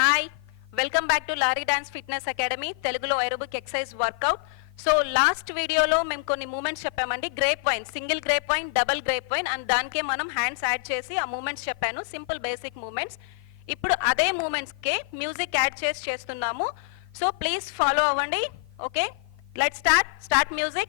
Hi, welcome back to Lahari Dance Fitness Academy, Telugu Aerobic exercise workout. So last video lo mem konni movements cheppamandi, grape vine, single grape vine, double grape vine and danke manam hands add chesi aa movements cheppanu, simple basic movements. Ippudu ade movements ke music add chesi chestunnamu. So please follow avandi. Okay, let's start music.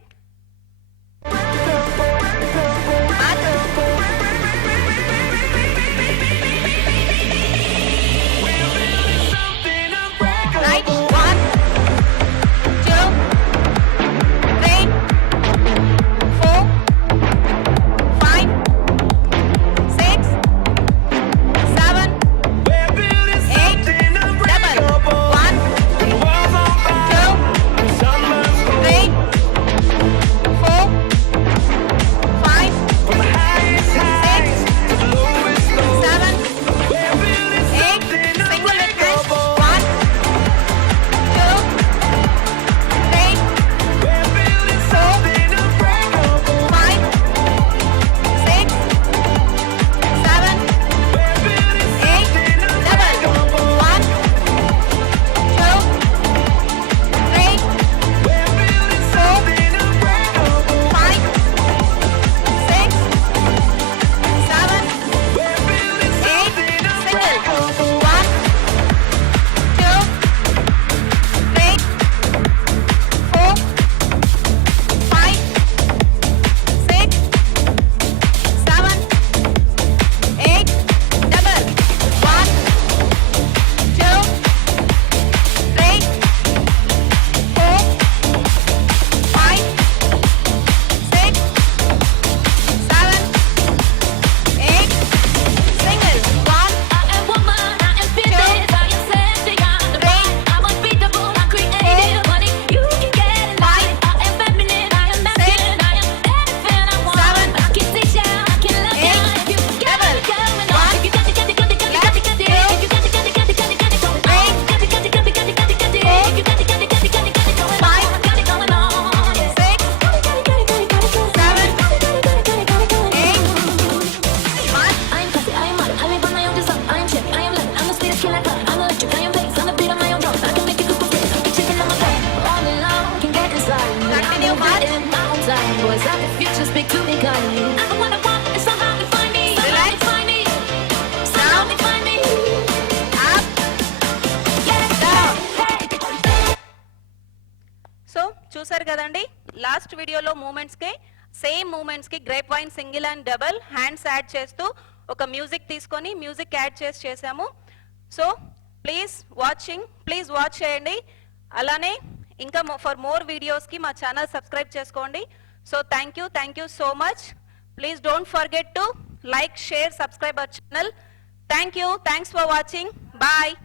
చూసారు కదండి, లాస్ట్ వీడియోలో మూమెంట్స్ కి same moments కి grape wine single and double hands add చేస్తూ ఒక మ్యూజిక్ తీసుకొని music add చేసాము. So please watch చేయండి. అలానే ఇంకా ఫర్ మోర్ వీడియోస్ కి మా ఛానల్ సబ్స్క్రైబ్ చేసుకోండి. So thank you so much. Please don't forget to like, share, subscribe our channel. Thanks for watching. Bye.